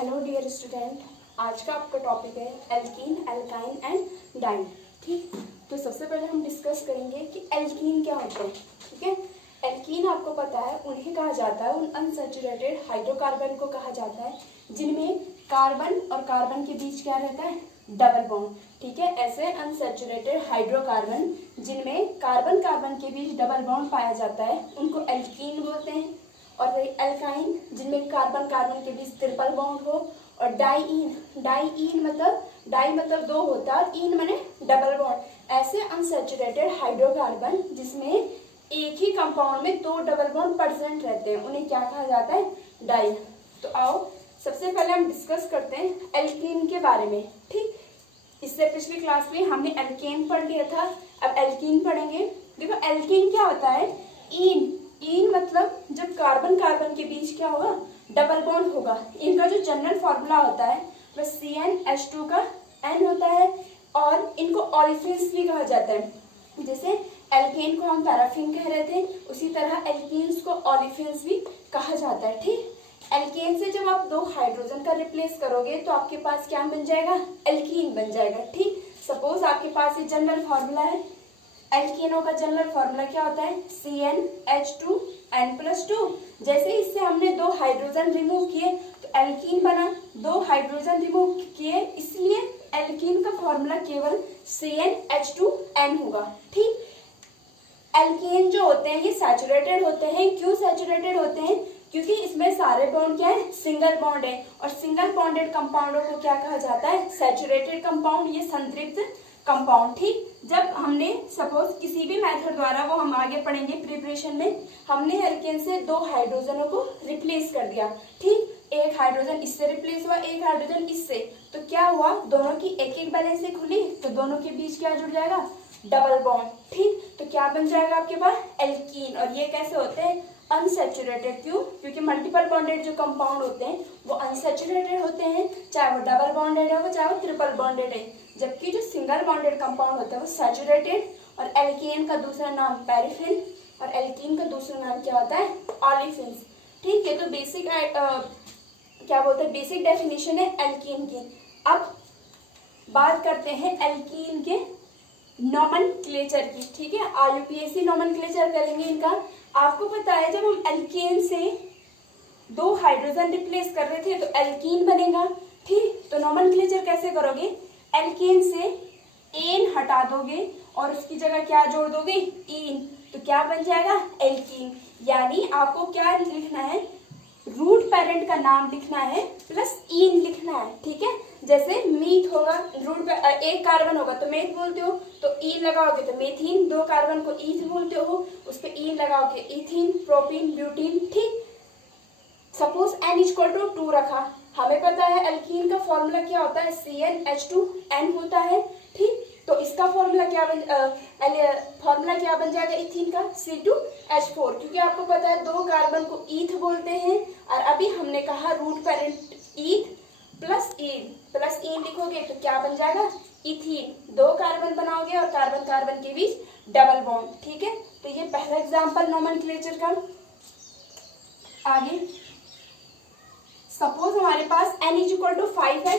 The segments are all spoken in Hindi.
हेलो डियर स्टूडेंट, आज का आपका टॉपिक है एल्कीन, एल्काइन एंड डाइन। ठीक, तो सबसे पहले हम डिस्कस करेंगे कि एल्कीन क्या होते हैं। ठीक है, एल्कीन आपको पता है उन्हें कहा जाता है, उन अनसैचुरेटेड हाइड्रोकार्बन को कहा जाता है जिनमें कार्बन और कार्बन के बीच क्या रहता है, डबल बॉन्ड। ठीक है, ऐसे अनसैचुरेटेड हाइड्रोकार्बन जिनमें कार्बन कार्बन के बीच डबल बॉन्ड पाया जाता है उनको एल्कीन बोलते हैं। और एल्काइन जिनमें कार्बन कार्बन के बीच ट्रिपल बॉन्ड हो। और डाईइन मतलब डाई मतलब दो होता है और इन माने डबल बॉन्ड। ऐसे अनसैचुरेटेड हाइड्रोकार्बन जिसमें एक ही कंपाउंड में दो डबल बॉन्ड प्रेजेंट रहते हैं उन्हें क्या कहा जाता है, डाई। तो आओ सबसे पहले हम डिस्कस करते हैं एल्कीन के बारे में। ठीक, इससे पिछली क्लास में हमने एल्केन पढ़ लिया था, अब एल्कीन पढ़ेंगे। देखो एल्कीन क्या होता है, इन मतलब जब कार्बन कार्बन के बीच क्या होगा, डबल बॉन्ड होगा। इनका जो जनरल फॉर्मूला होता है वह CnH2 का N होता है और इनको ऑलिफिन्स भी कहा जाता है। जैसे एल्केन को हम पैराफिन कह रहे थे, उसी तरह एल्कीन्स को ऑलिफिन्स भी कहा जाता है। ठीक, एल्केन से जब आप दो हाइड्रोजन का रिप्लेस करोगे तो आपके पास क्या बन जाएगा, एल्कीन बन जाएगा। ठीक, सपोज आपके पास ये जनरल फॉर्मूला है, एल्कीनों का जनरल फॉर्मूला क्या होता है, CnH2N+2। जैसे इससे हमने दो हाइड्रोजन रिमूव किए तो एल्कीन बना, दो हाइड्रोजन रिमूव किए इसलिए एल्कीन का फॉर्मूला केवल CnH2N होगा। ठीक, एल्कीन जो होते हैं ये सैचुरेटेड होते हैं। क्यों सैचुरेटेड होते हैं, क्योंकि इसमें सारे बॉन्ड क्या है, सिंगल बॉन्ड है। और सिंगल बॉन्डेड कंपाउंडों को क्या कहा जाता है, सैचुरेटेड कंपाउंड, ये संतृप्त कंपाउंड। ठीक, जब हमने सपोज किसी भी मेथड द्वारा, वो हम आगे पढ़ेंगे प्रिपरेशन में, हमने एल्केन से दो हाइड्रोजनों को रिप्लेस कर दिया। ठीक, एक हाइड्रोजन इससे रिप्लेस हुआ, एक हाइड्रोजन इससे, तो क्या हुआ, दोनों की एक एक बैलेंस से खुली तो दोनों के बीच क्या जुड़ जाएगा, डबल बॉन्ड। ठीक, तो क्या बन जाएगा आपके पास, एल्कीन। और ये कैसे होते हैं, अनसैचुरेटेड। क्यों, क्योंकि मल्टीपल बॉन्डेड जो कंपाउंड होते हैं वो अनसैचुरेटेड होते हैं, चाहे वो डबल बॉन्डेड है चाहे वो ट्रिपल बॉन्डेड है। जबकि जो सिंगल बॉन्डेड कंपाउंड होता है वो सैचुरेटेड। और एल्केन का दूसरा नाम पैराफिन और एल्कीन का दूसरा नाम क्या होता है, ऑलिफिन्स। ठीक है, तो बेसिक क्या बोलते हैं, बेसिक डेफिनेशन है एल्कीन की। अब बात करते हैं एल्कीन के नोमेनक्लेचर की। ठीक है, IUPAC नोमेनक्लेचर करेंगे इनका। आपको पता है जब हम एल्केन से दो हाइड्रोजन रिप्लेस कर रहे थे तो एल्कीन बनेगा। ठीक, तो नोमेनक्लेचर कैसे करोगे, एल्केन से एन हटा दोगे और उसकी जगह क्या जोड़ दोगे, इन, तो क्या बन जाएगा, एल्कीन। यानी आपको क्या लिखना है, रूट पेरेंट का नाम लिखना है प्लस इन लिखना है। ठीक है, जैसे मीथ होगा, रूट पे एक कार्बन होगा तो मेथ बोलते हो, तो ईन लगाओगे तो मेथीन, दो कार्बन को ईथ बोलते हो, उस पे ईन लगाओगे इथीन, प्रोपीन, ब्यूटीन। ठीक, सपोज N=2 रखा, हमें पता है एल्कीन का फॉर्मूला क्या होता है, CnH2N होता है। ठीक, तो इसका फॉर्मूला क्या बन जाएगा इथीन का, C2H4, क्योंकि आपको पता है दो कार्बन को ईथ बोलते हैं। और अभी हमने कहा रूट पेरेंट ईथ प्लस इन लिखोगे तो क्या बन जाएगा, इथीन। दो कार्बन बनाओगे और कार्बन कार्बन के बीच डबल बॉन्ड। ठीक है, तो ये पहला एग्जांपल नोमेनक्लेचर का। आगे सपोज हमारे पास N=5 है,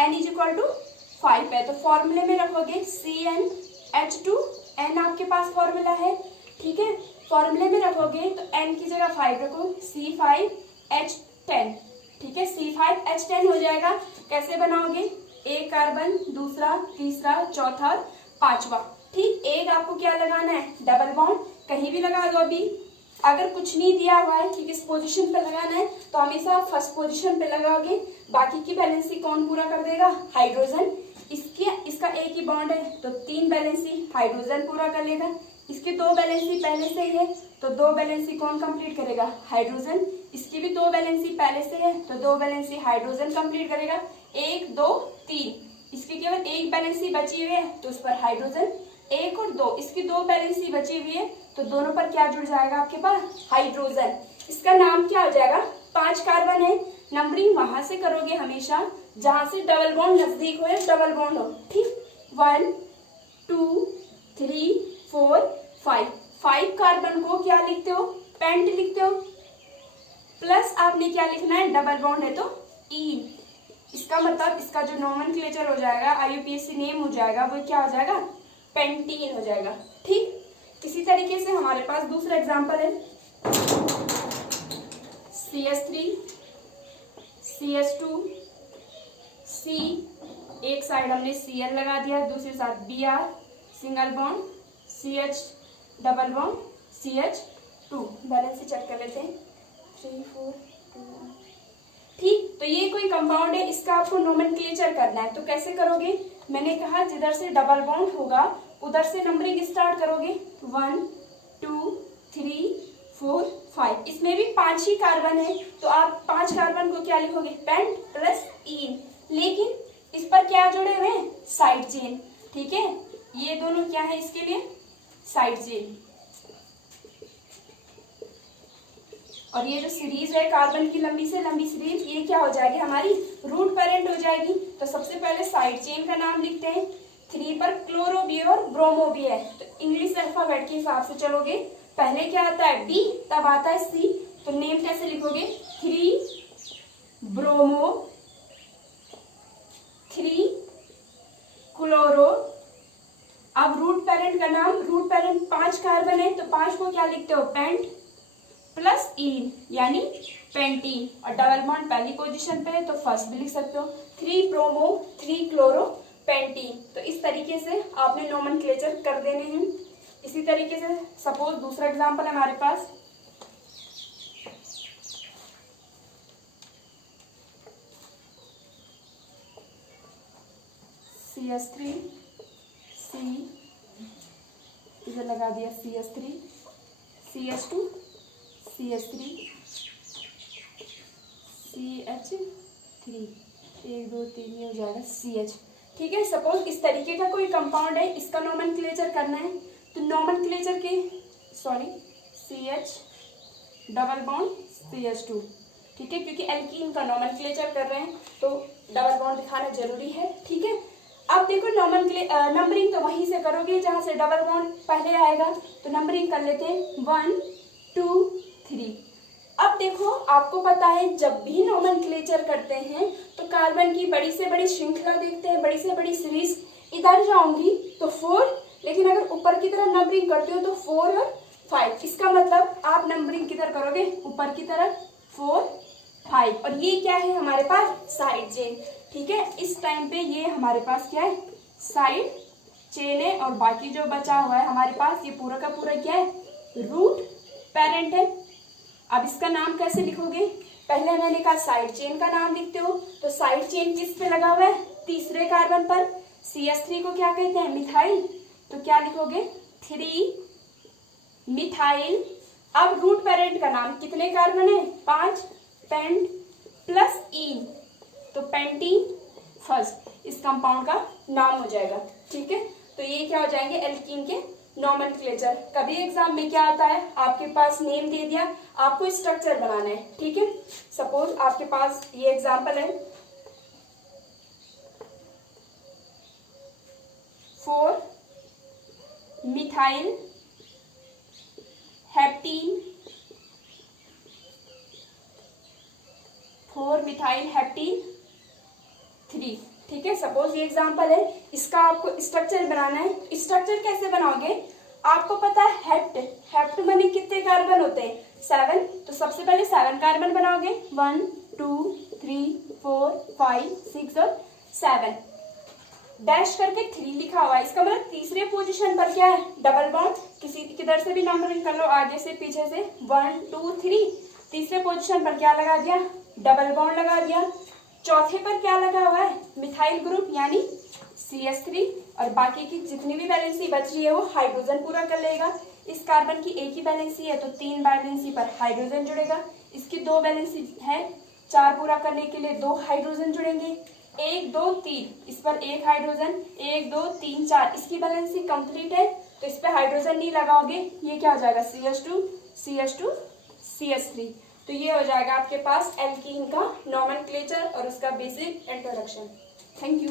N=5 है तो फॉर्मूले में रखोगे CnH2N, आपके पास फॉर्मूला है। ठीक है, फॉर्मूले में रखोगे तो N की जगह 5 रखो, C5H10। ठीक है, C5H10 हो जाएगा। कैसे बनाओगे, एक कार्बन, दूसरा, तीसरा, चौथा, पांचवा। ठीक, एक आपको क्या लगाना है, डबल बॉन्ड, कहीं भी लगा दो। अभी अगर कुछ नहीं दिया हुआ है कि किस पोजीशन पे लगाना है तो हमेशा फर्स्ट पोजीशन पे लगाओगे। बाकी की बैलेंसी कौन पूरा कर देगा, हाइड्रोजन। इसका एक ही बॉन्ड है तो 3 बैलेंसी हाइड्रोजन पूरा कर लेगा। इसकी 2 बैलेंसी पहले से ही है तो 2 बैलेंसी कौन कंप्लीट करेगा, हाइड्रोजन। इसकी भी 2 बैलेंसी पहले से है तो 2 बैलेंसी हाइड्रोजन कंप्लीट करेगा। 1 2 3, इसकी केवल एक बैलेंसी बची हुई है तो उस पर हाइड्रोजन। 1 और 2, इसकी 2 बैलेंसी बची हुई है तो दोनों पर क्या जुड़ जाएगा आपके पास, हाइड्रोजन। इसका नाम क्या हो जाएगा, 5 कार्बन है। नंबरिंग वहां से करोगे हमेशा जहां से डबल बॉन्ड नजदीक हो या डबल बॉन्ड हो। ठीक, 1 2 3 4 5 कार्बन को क्या लिखते हो, पेंट लिखते हो। प्लस आपने क्या लिखना है, डबल बॉन्ड है तो ईन। इसका मतलब इसका जो नोमेनक्लेचर हो जाएगा, IUPAC नेम हो जाएगा, वो क्या हो जाएगा, पेंटीन हो जाएगा। ठीक, इसी तरीके से हमारे पास दूसरा एग्जांपल है CH3 CH2 C, एक साइड हमने Cl लगा दिया, दूसरी side Br single bond, CH double bond CH2। Balance से चेक कर लेते हैं 3 4 2 1। ठीक, तो ये कोई कंपाउंड है, इसका आपको नोमेनक्लेचर करना है। तो कैसे करोगे, मैंने कहा जिधर से डबल बॉन्ड होगा उधर से नंबरिंग स्टार्ट करोगे, 1 2 3 4 5। इसमें भी 5 ही कार्बन है, तो आप 5 कार्बन को क्या लिखोगे, पेंट प्लस ईन। लेकिन इस पर क्या जोड़े हुए हैं, साइड चेन। ठीक है, ये दोनों क्या है इसके लिए, साइड चेन। और ये जो सीरीज है कार्बन की लंबी से लंबी सीरीज, ये क्या हो जाएगी, हमारी रूट पेरेंट हो जाएगी। तो सबसे पहले साइड चेन का नाम लिखते हैं। 3 पर क्लोरो भी और ब्रोमो भी है, तो इंग्लिश अल्फाबेट के हिसाब से चलोगे। पहले क्या आता है B, तब आता है C, तो नेम कैसे लिखोगे, 3 ब्रोमो 3 क्लोरो। अब रूट पेरेंट का नाम, रूट पेरेंट 5 कार्बन है, तो 5 को क्या लिखते हो, पेंट प्लस ईन यानी पेंटीन। और डबल बॉन्ड पहली पोजीशन पे है तो फर्स्ट भी लिख सकते हो, 3 ब्रोमो 3 क्लोरो पेंटीन। तो इस तरीके से आपने नोमेनक्लेचर कर देने हैं। इसी तरीके से सपोज दूसरा एग्जांपल है हमारे पास, CH3 C, इधर लगा दिया CH3 CH2 CH3 CH3, 1 2 3 ये हो जाएगा CH। ठीक है, सपोज इस तरीके का कोई कंपाउंड है, इसका नोमेनक्लेचर करना है। तो नोमेनक्लेचर के CH डबल बॉन्ड CH2। ठीक है, क्योंकि एल्कीन का नोमेनक्लेचर कर रहे हैं तो डबल बॉन्ड दिखाना जरूरी है। ठीक है, अब देखो नंबरिंग तो वहीं से करोगे जहां से डबल बॉन्ड पहले आएगा, तो नंबरिंग कर लेते हैं 1 2 3। अब देखो आपको पता है जब भी नोमेनक्लेचर करते हैं तो कार्बन की बड़ी से बड़ी श्रृंखला देखते हैं, बड़ी से बड़ी सीरीज। इधर जाऊंगी तो 4, लेकिन अगर ऊपर की तरफ नंबरिंग करते हो तो 4 और 5। इसका मतलब आप नंबरिंग किधर करोगे, ऊपर की तरफ 4 5। और ये क्या है हमारे पास, साइड चेन। ठीक है, इस टाइम पे ये हमारे पास क्या है, साइड चेन है। और बाकी जो बचा हुआ है हमारे पास ये पूरा का पूरा क्या है, रूट पेरेंट है। अब इसका नाम कैसे लिखोगे, पहले मैंने कहा साइड चेन का नाम लिखते हो, तो साइड चेन किस पे लगा हुआ है, तीसरे कार्बन पर। CH3 को क्या कहते हैं, मिथाइल, तो क्या लिखोगे 3 मिथाइल। अब रूट पेरेंट का नाम, कितने कार्बन है, 5, पेंट प्लस ईन, तो पेंटीन फर्स्ट इस कंपाउंड का नाम हो जाएगा। ठीक है, तो ये क्या हो जाएंगे, एल्कीन के नोमेनक्लेचर। कभी एग्जाम में क्या आता है, आपके पास नेम दे दिया, आपको स्ट्रक्चर बनाना है। ठीक है, सपोज आपके पास ये एग्जांपल है 4 मिथाइल हेप्टीन, 4 मिथाइल हेप्टीन 3। ठीक है, सपोज ये एग्जांपल है, इसका आपको स्ट्रक्चर बनाना है। स्ट्रक्चर कैसे बनाओगे, आपको पता है हेप्ट माने कितने कार्बन होते हैं, 7। तो सबसे पहले 7 कार्बन बनाओगे, 1 2 3 4 5 6 और 7। डैश करके 3 लिखा हुआ है, इसका मतलब तीसरे पोजीशन पर क्या है, डबल बॉन्ड। किसी किधर से भी नंबरिंग कर लो, आगे से पीछे से, 1 2 3। तीसरे पोजीशन पर क्या लगा दिया, डबल बॉन्ड लगा दिया। चौथे पर क्या लगा हुआ है, मिथाइल ग्रुप यानी CH3। और बाकी की जितनी भी वैलेंसी बच रही है वो हाइड्रोजन पूरा कर लेगा। इस कार्बन की एक ही वैलेंसी है तो 3 वैलेंसी पर हाइड्रोजन जुड़ेगा। इसकी 2 वैलेंसी है, 4 पूरा करने के लिए 2 हाइड्रोजन जुड़ेंगे, 1 2 3। इस पर 1 हाइड्रोजन, 1 2 3 4। इसकी वैलेंसी कंप्लीट है तो इस पर हाइड्रोजन नहीं लगाओगे, ये क्या हो जाएगा, CH2 CH2 CH3। तो ये हो जाएगा आपके पास एल्कीन का नोमेनक्लेचर और उसका बेसिक इंट्रोडक्शन। Thank you.